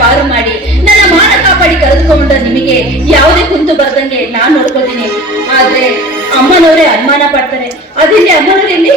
ಪಾರು ಮಾಡಿ ನನ್ನ ಮಾನ ಕಾಪಾಡಿ ಕರೆದುಕೊಂಡ ನಿಮಗೆ ಯಾವುದೇ ಕುಂತು ಬರ್ದಂಗೆ ನಾನ್ ನೋಡ್ಕೊತೀನಿ. ಆದ್ರೆ ಅಮ್ಮನವರೇ ಅನುಮಾನ ಪಡ್ತಾರೆ. ಅದಿಲ್ಲಿ ಅಮ್ಮನವರಲ್ಲಿ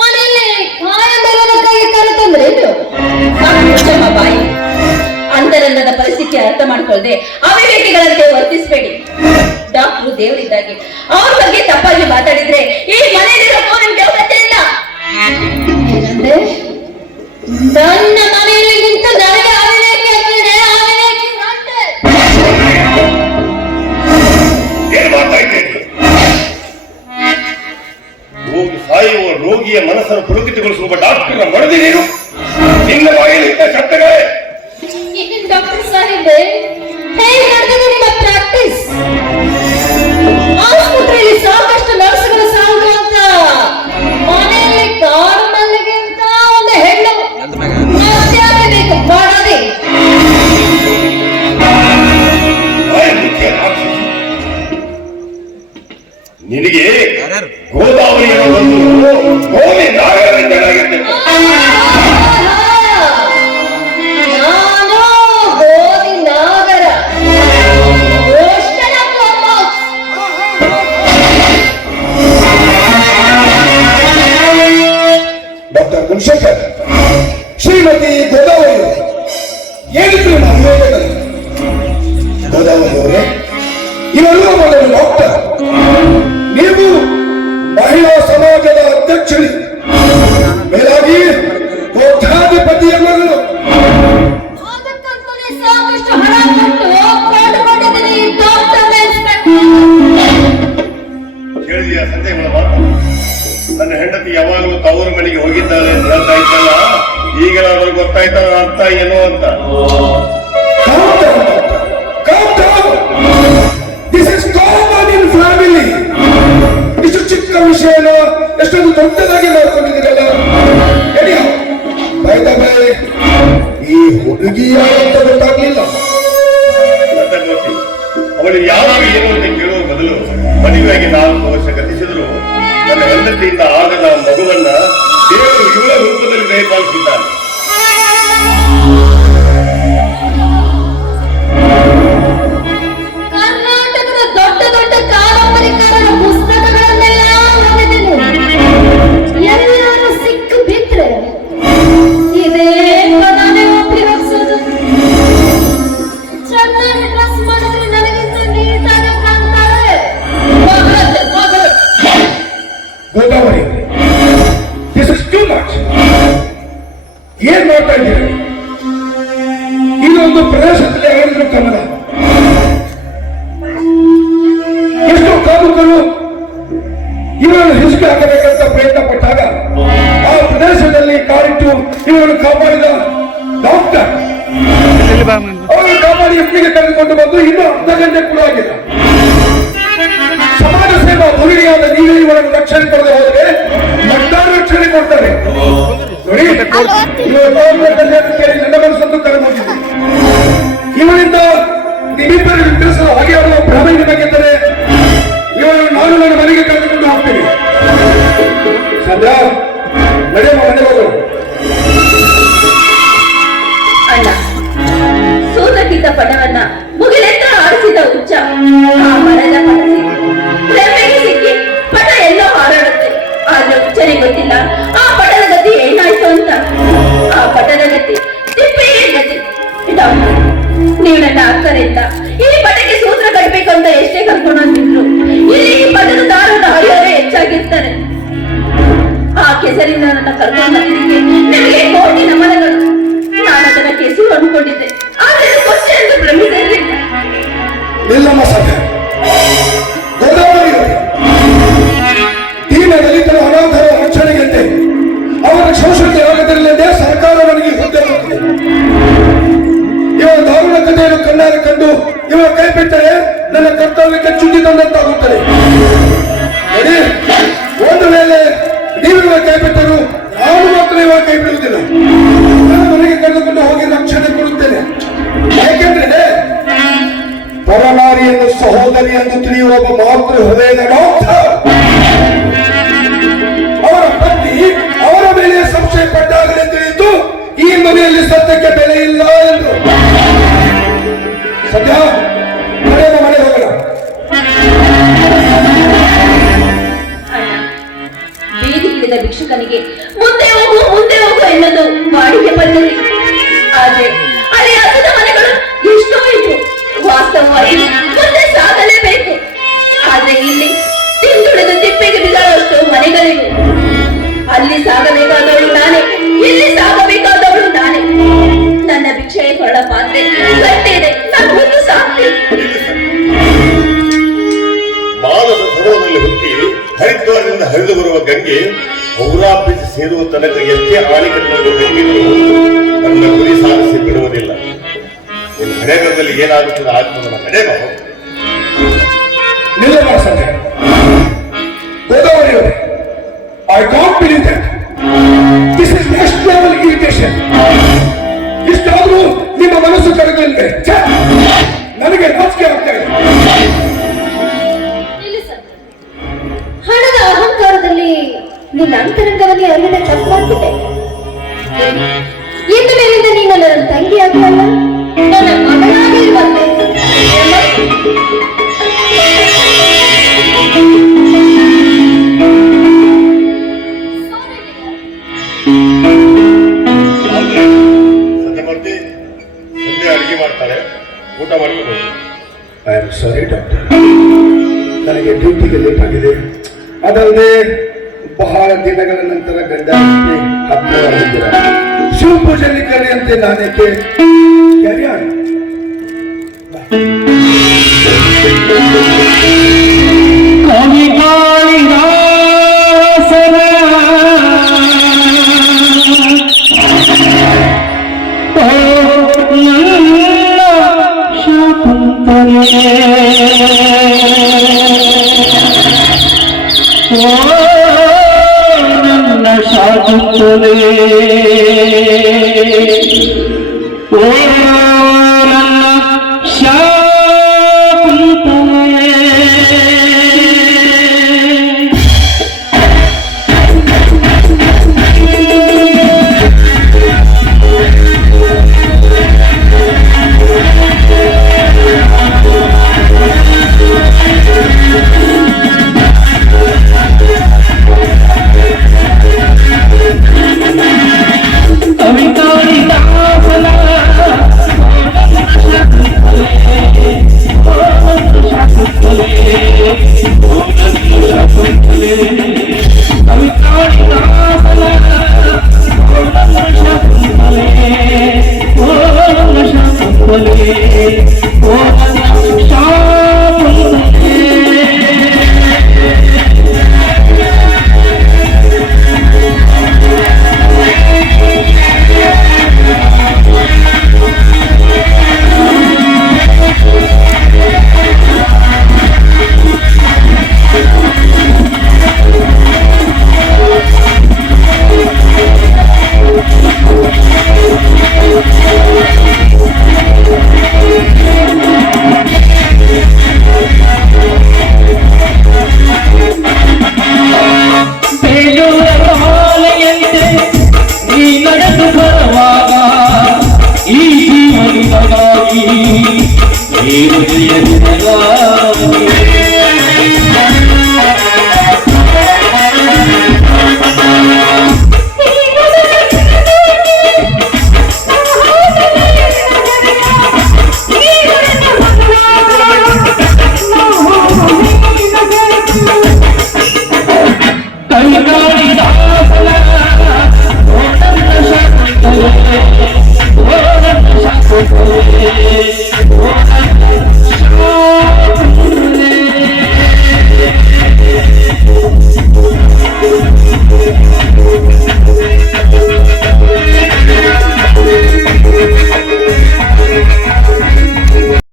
ಮನೆಯಲ್ಲಿ ಕೈ ಕರೆತಂದ್ರೆ ಬಾಯಿ ಅಂತರಂಗದ ಪರಿಸ್ಥಿತಿ ಅರ್ಥ ಮಾಡ್ಕೊಳ್ದೆ ಅವಿವೇಕಿಗಳಂತೆ ವರ್ತಿಸಬೇಡಿ. ಡಾಕ್ಟ್ರು ದೇವರಿದ್ದಾಗೆ ಅವ್ರ ಬಗ್ಗೆ ತಪ್ಪಾಗಿ ಮಾತಾಡಿದ್ರೆ ಈ ಮನೆಯಲ್ಲಿರೋ ನಿಮ್ಗೆ ಅವಶ್ಯಕತೆ ಇಲ್ಲ. ಏನಂದ್ರೆ ನನ್ನ ಮನೆಯಲ್ಲಿ ನಿಂತು ನನಗೆ ಅವಿವೇಕಿ ಅಂತಿದೆ. ಅವಿವೇಕಿ ಹೋಗಿ ಸಾಯುವ ರೋಗಿಯ ಮನಸ್ಸನ್ನು ಪುಲಕಿತಗೊಳಿಸುವ ಡಾಕ್ಟರ್ ಮಡದಿ ನೀನು. ನಿನ್ನ ಬಾಯಲ್ಲಿ ಶಬ್ದಗಳೇ ಡಾಕ್ಟರ್ ಸಾಹೇಬ್ ಹೇಗೆ ನಡೆದಿದೆ ನಿಮ್ಮ ಪ್ರಾಕ್ಟೀಸ್? ಆಸ್ಪತ್ರೆಯಲ್ಲಿ ಸಾಕಷ್ಟು ನರ್ಸ್ಗಳು ಸಾಲದು ಅಂತ ಮನೆಯಲ್ಲಿ ಕಾಡು ಮಲ್ಲಿಗೆ ಅಂತ ಒಂದು ಹೆಣ್ಣು ಬೇಕು ಮಾಡದೆ ನಿನಗೆ ಗೋದಾವರಿ ಒಂದು ಭೂಮಿ ನಾಗರಿಕರಾಗಿದ್ದೆ. ಡಾಕ್ಟರ್ ಗುಣಶೇಖರ್, ಶ್ರೀಮತಿ ಗೋದಾವರಿ ಏನಿದ್ರು ನಾವು ಹೇಳೋದು ಗೋದಾವರಿ ಅವರೇ, ಇವೆಲ್ಲ ಮೊದಲು ಡಾಕ್ಟರ್, ನೀವು ಮಹಿಳಾ ಸಮಾಜದ ಅಧ್ಯಕ್ಷರು, ಮೇಲಾಗಿ ಕೋಟ್ಯಾಧಿಪತಿಯ ಮಗಳು. ಸಾಕಷ್ಟು ಹಣ ಕೇಳಿದೆಯ ಸಂದೇಹಗಳ ಮಾತು? ನನ್ನ ಹೆಂಡತಿ ಯಾವಾಗಲೂ ತವರು ಮನೆಗೆ ಹೋಗಿದ್ದಾಳೆ ಅಂತ ಹೇಳ್ತಾ ಇದ್ದಲ್ಲ, ಈಗಲೂ ಅವ್ರಿಗೆ ಗೊತ್ತಾಯ್ತ ಅರ್ಥ ಏನು ಅಂತ. ಫ್ಯಾಮಿಲಿ ಇಷ್ಟು ಚಿಕ್ಕ ವಿಷಯನ ಎಷ್ಟೊಂದು ದೊಡ್ಡದಾಗಿ ಮಾಡ್ಕೊಂಡಿದ್ದೀರಲ್ಲ. ಈ ಹುಡುಗಿಯ ಅಂತ ಗೊತ್ತಾಗ್ಲಿಲ್ಲ. ಅವಳು ಯಾವಾಗ ಏನು ಅಂತ ಕೇಳುವ ಬದಲು ಮದುವೆಯಾಗಿ 4 ವರ್ಷ ಗತಿಸಿದ್ರು ನನ್ನ ಹೆಂಡತಿಯಿಂದ ಆಗದ ಮಗುವನ್ನ ದೇವರು ಇವಳ ರೂಪದಲ್ಲಿ ದಯಪಾಲಿಸಿದ್ದಾನೆ. ಕರ್ನಾಟಕದ ದೊಡ್ಡ ದೊಡ್ಡ ಕಾದಂಬರಿಕಾರರ ಪುಸ್ತಕಗಳನ್ನೆಲ್ಲ ಓದಿದೆನು. ಎಲ್ಲರೂ ಸಿಕ್ಕು ಬಿಟ್ರೆ ಇದೇ ಪದನೇ ಉಪಯೋಗಿಸೋದು. ಚೆನ್ನಾಗಿ ಡ್ರೆಸ್ ಮಾಡಿದ್ರೆ ನನಗಿಂತ ನೀಟಾಗಿ ಕಾಣ್ತಾರೆ. Godavari, this is too much. ಏನ್ ಮಾಡ್ತಾ ಇದ್ದೀರಿ? ಇದೊಂದು ಪ್ರದೇಶದಲ್ಲಿ ಹೇಳಿದ್ರು ಕನ್ನಡ. ಎಷ್ಟೋ ಕಾನೂನುಗಳು ಇವರನ್ನು ಹಿಸುಕಿ ಹಾಕಬೇಕಂತ ಪ್ರಯತ್ನ ಪಟ್ಟಾಗ ಆ ಪ್ರದೇಶದಲ್ಲಿ ಕಾರಿಟ್ಟು ಇವರನ್ನು ಕಾಪಾಡಿದ ಡಾಕ್ಟರ್ ಅವರು ಕಾಪಾಡಿ ಒಪ್ಪಿಗೆ ಕರೆದುಕೊಂಡು ಬಂದು ಇನ್ನೂ ಅರ್ಧ ಗಂಟೆ ಕೂಡ ಆಗಿಲ್ಲ. ಸಮಾಜ ಸೇವಾ ಮುಗಿಯಾದ ನೀವು ಇವರನ್ನು ರಕ್ಷಣೆ ಕೊಡದೆ ಹೋದರೆ ಮಟ್ಟಾರು ರಕ್ಷಣೆ ಕೊಡ್ತಾರೆ. ನೋಡಿ, ನನ್ನ ಮನಸ್ಸನ್ನು ಕರೆದೋಗಿದೆ. ಇವರಿಂದ ನಿಮ್ಮಿಬ್ಬರು ತಿಳಿಸಲು ಹಾಗೆ ಆಡುವ ಭ್ರಮೆ ನಿಮಗೆಂದರೆ ಇವರು ನಾನು ನನ್ನ ಮನೆಗೆ ಕರೆದುಕೊಂಡು ಹೋಗ್ತೀನಿ. ಸಂಧ್ಯಾ, ನಡೆಯುವ ಮನೆ ಹೋಗು. ಅಣ್ಣ, ಸೋದಕ್ಕಿದ್ದ ಪಟವನ್ನ ಮುಗಿಲೆತ್ತ ಆಡಿಸಿದ ಹುಚ್ಚ ಆ ಮರದ ಪಟಸಿ ರೆಂಬೆಗೆ ಸಿಕ್ಕಿ ಪಟ ಎಲ್ಲೋ ಹಾರಾಡುತ್ತೆ. ಆದ್ರೆ ಹುಚ್ಚನೆ ಗೊತ್ತಿಲ್ಲ ಆ ಪಟದ ಗತಿ ಏನಾಯ್ತು ಅಂತ. ಆ ಪಟದ ಗತಿ ತಿಪ್ಪೇ ಗತಿ. ಡಾಕ್ಟರ್, ನೀವು ನನ್ನ ಅಕ್ಕರಿಂದ ಈ ಪಟಕ್ಕೆ ಸೂತ್ರ ಕಟ್ಟಬೇಕು ಅಂತ ಎಷ್ಟೇ ಕರ್ಕೊಂಡೋಗಿದ್ರು ಇಲ್ಲಿ ಈ ಪಟದ ದಾರದ ಹರಿಯೋರೇ ಹೆಚ್ಚಾಗಿರ್ತಾರೆ. ಆ ಕೆಸರಿಂದ ನನ್ನ ಕರ್ಕೊಂಡು ಬಂದಿದ್ದಕ್ಕೆ ನಿಮಗೆ ಕೋಟಿ ನಮನಗಳು. ನಾನು ಅದನ್ನ ಕೆಸರು ಅಂದ್ಕೊಂಡಿದ್ದೆ, ಆದ್ರೆ ಕೊಚ್ಚೆ ಎಂದು ಭ್ರಮಿಸಿರಲಿಲ್ಲ. ನಿಲ್ಲಮ್ಮ ಸಭೆ. ಗೋದಾವರಿ ದೀನ ದಲಿತರ ಅನಾಥರ ರಕ್ಷಣೆಗೆಂದೇ ಅವರ ಶೋಷಣೆ ಆಗದಿರಲೆಂದೇ ಸರ್ಕಾರ ನನಗೆ ಹುದ್ದೆ ಕೊಟ್ಟಿದೆ. ಇವರ ದಾರುಣ ಕಥೆಯನ್ನು ಕಣ್ಣಾರೆ ಕಂಡು ಇವರ ಕೈ ಬಿಟ್ಟರೆ ನನ್ನ ಕರ್ತವ್ಯಕ್ಕೆ ಚ್ಯುತಿ ತಂದಂತಾಗುತ್ತದೆ. ನೋಡಿ, ಒಂದು ವೇಳೆ ನೀವು ಇವರ ಕೈ ಬಿಟ್ಟರು ನಾನು ಮನೆಗಳಿಗೂ. ಅಲ್ಲಿ ಸಾಗಬೇಕಾದವಳು ನಾನೇ, ಇಲ್ಲಿ ಸಾಗಬೇಕಾದವಳು ನಾನೇ. ನನ್ನ ಭಿಕ್ಷೆಯ ಕೊರಳ ಪಾತ್ರೆ ಗಟ್ಟಿದೆ, ನಾನು ಒಂದು ಸಾಕ್ತೀನಿ. ಮಾನವ ಸರೋವರದಲ್ಲಿ ಹುಟ್ಟಿ ಹರಿದ್ವಾರದಿಂದ ಹರಿದು ಬರುವ ಗಂಗೆ ಔರಾಪಿಸಿ ಸೇರುವ ತನಕ ಎಷ್ಟೇ ಆಳಿಕಟ್ಟಲು ಗಂಗೆಗಳು ನನ್ನ ಗುರಿ ಸಾಧಿಸಿ ಬಿಡುವುದಿಲ್ಲ. ನಿನ್ನ ಹಣೆಬರದಲ್ಲಿ ಏನಾಗುತ್ತದೆ ಆಗ್ತದೆ ನನ್ನ ಹಣೆಬರ. ನಿಲ್ಲಬಾರ ಸಂಜೆ ಗೋದಾವರಿಯವರೇ, I can't believe that. This is next level irritation. ಇಷ್ಟಾದ್ರೂ ನಿಮ್ಮ ಮನಸ್ಸು ಕರಗಲಿದೆ. ನನಗೆ ನಾಚಿಕೆ ಆಗ್ತಾ ಇದೆ. ಹಣದ ಅಹಂಕಾರದಲ್ಲಿ ನಿನ್ನ ಅಂತರಂಗವನ್ನೇ ಅರಿಯದೆ ತಪ್ಪಾಗಿದೆ. ಇನ್ನು ಮೇಲಿಂದ ನೀನು ನನ್ನ ತಂಗಿ ಆಗಲ್ಲ, ನನ್ನ ಮಗಳಾಗಿ ಇರುವಂತೆ. ಸತ್ಯಮೂರ್ತಿ ಸಂಜೆ ಅಡಿಗೆ ಮಾಡ್ತಾಳೆ, ಊಟ ಮಾಡ್ಕೊಂಡು. ಐ ಆಮ್ ಸಾರಿ ಡಾಕ್ಟರ್, ನನಗೆ ಡ್ಯೂಟಿಗೆ ಲೇಟ್ ಆಗಿದೆ. ಅದಲ್ಲದೆ ಬಹಳ ದಿನಗಳ ನಂತರ ಗಂಡನಿಗೆ ಹತ್ತಿರವಾಗಿದ್ದೀರ. ಶಿವಪೂಜೆಯಲ್ಲಿ ಕರೆಯಂತೆ ನಾನೇಕೆ ಕ್ಯಾರಿಯಾಣ. ಕವಿ ಕಾಳಿದಾಸನ ನನ್ನ ಶಾಕುಂತಲೆ ನನ್ನ ಶಾಕುಂತಲೆ ನನ್ನ ಶಾಕುಂತಲೆ. Oh,